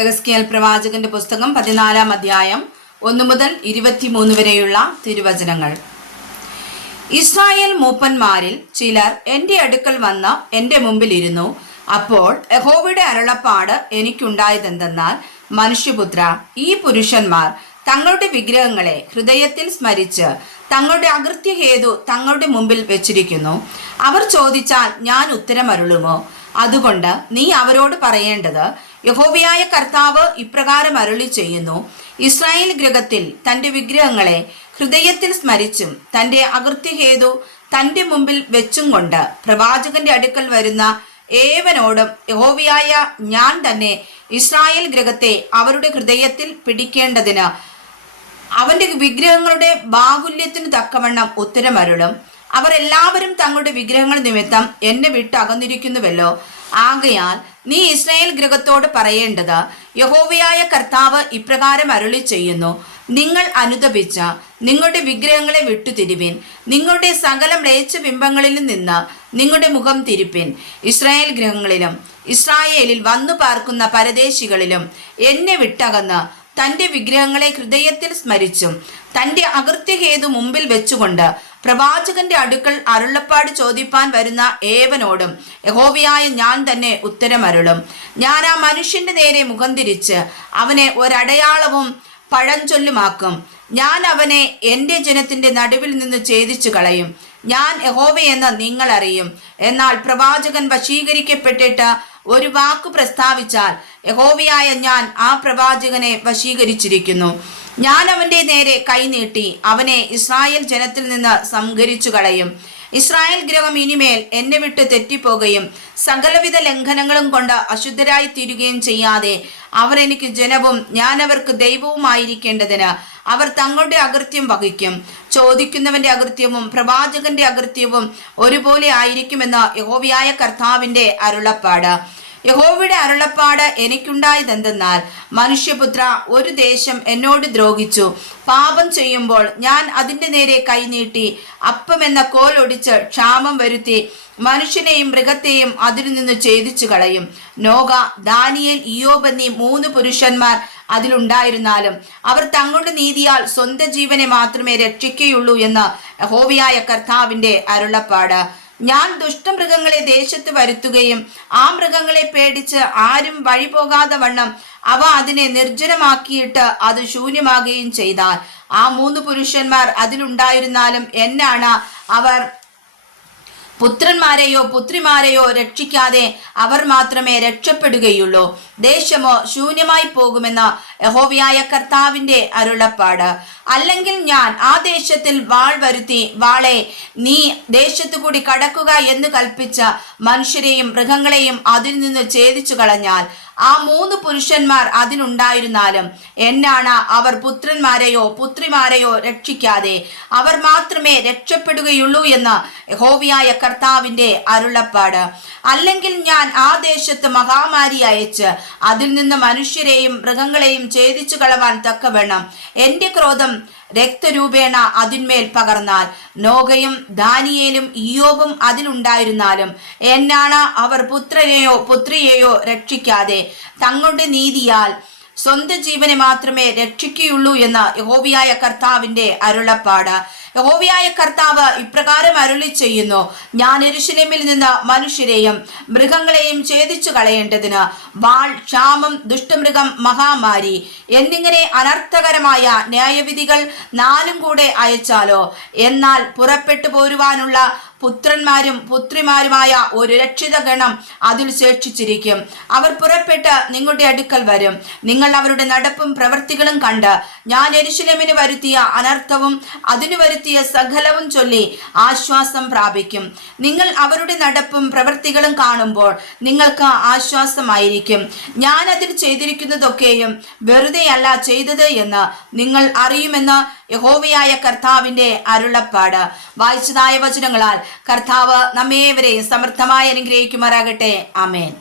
എഹെസ്കേൽ പ്രവാചകന്റെ പുസ്തകം 14-ാം അധ്യായം 1 മുതൽ 23 വരെയുള്ള തിരുവചനങ്ങൾ. ഇസ്രായേൽ മൂപ്പന്മാരിൽ ചിലർ എൻ്റെ അടുക്കൽ വന്ന് എൻ്റെ മുമ്പിൽ ഇരുന്നു. അപ്പോൾ യഹോവയുടെ അരുളപ്പാട് എനിക്കുണ്ടായതെന്തെന്നാൽ, മനുഷ്യപുത്ര, ഈ പുരുഷന്മാർ തങ്ങളുടെ വിഗ്രഹങ്ങളെ ഹൃദയത്തിൽ സ്മരിച്ച് തങ്ങളുടെ അകൃത്യഹേതു തങ്ങളുടെ മുമ്പിൽ വെച്ചിരിക്കുന്നു. അവർ ചോദിച്ചാൽ ഞാൻ ഉത്തരമരുളുമോ? അതുകൊണ്ട് നീ അവരോട് പറയേണ്ടത്, യഹോവയായ കർത്താവ് ഇപ്രകാരം അരുളി ചെയ്യുന്നു: ഇസ്രായേൽ ഗൃഹത്തിൽ തൻ്റെ വിഗ്രഹങ്ങളെ ഹൃദയത്തിൽ സ്മരിച്ചും തൻ്റെ അകൃത്യഹേതു തൻ്റെ മുമ്പിൽ വെച്ചും കൊണ്ട് പ്രവാചകന്റെ അടുക്കൽ വരുന്ന ഏവനോടും യഹോവയായ ഞാൻ തന്നെ ഇസ്രായേൽ ഗൃഹത്തെ അവരുടെ ഹൃദയത്തിൽ പിടിക്കേണ്ടതിന് അവന്റെ വിഗ്രഹങ്ങളുടെ ബാഹുല്യത്തിന് തക്കവണ്ണം ഉത്തരമരുളും. അവർ എല്ലാവരും തങ്ങളുടെ വിഗ്രഹങ്ങൾ നിമിത്തം എന്നെ വിട്ട് അകന്നിരിക്കുന്നുവല്ലോ. ആകയാൽ നീ ഇസ്രായേൽ ഗൃഹത്തോട് പറയേണ്ടത്, യഹോവയായ കർത്താവ് ഇപ്രകാരം അരുളി ചെയ്യുന്നു: നിങ്ങൾ അനുതപിച്ച നിങ്ങളുടെ വിഗ്രഹങ്ങളെ വിട്ടുതിരിവിൻ. നിങ്ങളുടെ സകല മ്ലേച്ഛ ബിംബങ്ങളിലും നിന്ന് നിങ്ങളുടെ മുഖം തിരിപ്പിൻ. ഇസ്രായേൽ ഗൃഹങ്ങളിലും ഇസ്രായേലിൽ വന്നു പാർക്കുന്ന പരദേശികളിലും എന്നെ വിട്ടകന്ന് തൻ്റെ വിഗ്രഹങ്ങളെ ഹൃദയത്തിൽ സ്മരിച്ചും തൻ്റെ അകൃത്യഹേതു മുമ്പിൽ വെച്ചുകൊണ്ട് പ്രവാചകന്റെ അടുക്കൽ അരുളപ്പാട് ചോദിപ്പാൻ വരുന്ന ഏവനോടും യഹോവയായ ഞാൻ തന്നെ ഉത്തരമരുളും. ഞാൻ ആ മനുഷ്യന്റെ നേരെ മുഖം തിരിച്ച് അവനെ ഒരടയാളവും പഴഞ്ചൊല്ലുമാക്കും. ഞാൻ അവനെ എൻ്റെ ജനത്തിന്റെ നടുവിൽ നിന്ന് ഛേദിച്ചു കളയും. ഞാൻ യഹോവയെന്ന് നിങ്ങൾ അറിയും. എന്നാൽ പ്രവാചകൻ വശീകരിക്കപ്പെട്ടിട്ട് ഒരു വാക്ക് പ്രസ്താവിച്ചാൽ യഹോവയായ ഞാൻ ആ പ്രവാചകനെ വശീകരിച്ചിരിക്കുന്നു. ഞാൻ അവന്റെ നേരെ കൈനീട്ടി അവനെ ഇസ്രായേൽ ജനത്തിൽ നിന്ന് സംഹരിച്ചു കളയും. ഇസ്രായേൽ ഗൃഹം ഇനിമേൽ എന്നെ വിട്ട് തെറ്റിപ്പോകുകയും സകലവിധ ലംഘനങ്ങളും കൊണ്ട് അശുദ്ധരായി തീരുകയും ചെയ്യാതെ അവർ എനിക്ക് ജനവും ഞാൻ അവർക്ക് ദൈവവുമായിരിക്കേണ്ടതിന് അവർ തങ്ങളുടെ അകൃത്യം വഹിക്കും. ചോദിക്കുന്നവന്റെ അകൃത്യവും പ്രവാചകന്റെ അകൃത്യവും ഒരുപോലെ ആയിരിക്കുമെന്ന് യഹോവയായ കർത്താവിന്റെ അരുളപ്പാട്. യഹോവയുടെ അരുളപ്പാട് എനിക്കുണ്ടായതെന്തെന്നാൽ, മനുഷ്യപുത്ര, ഒരു ദേശം എന്നോട് ദ്രോഹിച്ചു. പാപം ചെയ്യുമ്പോൾ ഞാൻ അതിൻ്റെ നേരെ കൈനീട്ടി അപ്പം എന്ന കോൽ ഒടിച്ച് ക്ഷാമം വരുത്തി മനുഷ്യനെയും മൃഗത്തെയും അതിൽ നിന്ന് ഛേദിച്ചു കളയും. നോഗ, ദാനിയേൽ, ഇയ്യോബ് എന്നീ 3 പുരുഷന്മാർ അതിലുണ്ടായിരുന്നാലും അവർ തങ്ങളുടെ നീതിയാൽ സ്വന്തം ജീവനെ മാത്രമേ രക്ഷിക്കുകയുള്ളൂ എന്ന് യഹോവയായ കർത്താവിന്റെ അരുളപ്പാട്. ഞാൻ ദുഷ്ടമൃഗങ്ങളെ ദേശത്ത് വരുത്തുകയും ആ മൃഗങ്ങളെ പേടിച്ച് ആരും വഴി പോകാതെ വണ്ണം അവ അതിനെ നിർജ്ജനമാക്കിയിട്ട് അത് ശൂന്യമാകുകയും ചെയ്താൽ ആ 3 പുരുഷന്മാർ അതിലുണ്ടായിരുന്നാലും എന്നാണ് അവർ പുത്രന്മാരെയോ പുത്രിമാരെയോ രക്ഷിക്കാതെ അവർ മാത്രമേ രക്ഷപ്പെടുകയുള്ളൂ. ദേശമോ ശൂന്യമായി പോകുമെന്ന് യഹോവയായ കർത്താവിന്റെ അരുളപ്പാട്. അല്ലെങ്കിൽ ഞാൻ ആ ദേശത്തിൽ വാൾ വരുത്തി വാളെ നീ ദേശത്തു കൂടി കടക്കുക എന്ന് കൽപ്പിച്ച മനുഷ്യരെയും മൃഗങ്ങളെയും അതിൽ നിന്ന് ഛേദിച്ചു കളഞ്ഞാൽ ആ 3 പുരുഷന്മാർ അതിനുണ്ടായിരുന്നാലും എന്നാണ് അവർ പുത്രന്മാരെയോ പുത്രിമാരെയോ രക്ഷിക്കാതെ അവർ മാത്രമേ രക്ഷപ്പെടുകയുള്ളൂ എന്ന് യഹോവയായ കർത്താവിന്റെ അരുളപ്പാട്. അല്ലെങ്കിൽ ഞാൻ ആ ദേശത്ത് മഹാമാരി അയച്ച് അതിൽ നിന്ന് മനുഷ്യരെയും മൃഗങ്ങളെയും ഛേദിച്ചു കളവാൻ തക്കവണ്ണം എൻ്റെ ക്രോധം രക്തരൂപേണ അതിന്മേൽ പകർന്നാൽ നോഗയും ദാനിയേലും ഇയ്യോബും അതിലുണ്ടായിരുന്നാലും എന്നാണ് അവർ പുത്രനെയോ പുത്രിയെയോ രക്ഷിക്കാതെ തങ്ങളുടെ നീതിയാൽ സ്വന്തം ജീവനെ മാത്രമേ രക്ഷിക്കുകയുള്ളൂ എന്ന് യഹോവയായ കർത്താവിന്റെ അരുളപ്പാട്. യഹോവയായ കർത്താവ് ഇപ്രകാരം അരുളി ചെയ്യുന്നു: ഞാൻ യെരൂശലേമിൽ നിന്ന് മനുഷ്യരെയും മൃഗങ്ങളെയും ഛേദിച്ചു കളയേണ്ടതിന് വാൾ, ക്ഷാമം, ദുഷ്ടമൃഗം, മഹാമാരി എന്നിങ്ങനെ അനർത്ഥകരമായ ന്യായവിധികൾ 4 കൂടെ അയച്ചാലോ? എന്നാൽ പുറപ്പെട്ടു പോരുവാനുള്ള പുത്രന്മാരും പുത്രിമാരുമായ ഒരു രക്ഷിത ഗണം അതിൽ ശേഷിച്ചിരിക്കും. അവർ പുറപ്പെട്ട് നിങ്ങളുടെ അടുക്കൽ വരും. നിങ്ങൾ അവരുടെ നടപ്പും പ്രവൃത്തികളും കണ്ട് ഞാൻ യെരൂശലേമിന് വരുത്തിയ അനർത്ഥവും അതിനു വരുത്തിയ സകലവും ചൊല്ലി ആശ്വാസം പ്രാപിക്കും. നിങ്ങൾ അവരുടെ നടപ്പും പ്രവൃത്തികളും കാണുമ്പോൾ നിങ്ങൾക്ക് ആശ്വാസമായിരിക്കും. ഞാൻ അതിൽ ചെയ്തിരിക്കുന്നതൊക്കെയും വെറുതെയല്ല ചെയ്തത് എന്ന് നിങ്ങൾ അറിയുമെന്ന് യഹോവയായ കർത്താവിന്റെ അരുളപ്പാട്. വായിച്ചതായ വചനങ്ങളാൽ കർത്താവ് നമ്മേവരെയും സമർത്ഥമായി അനുഗ്രഹിക്കുമാറാകട്ടെ. ആമേൻ.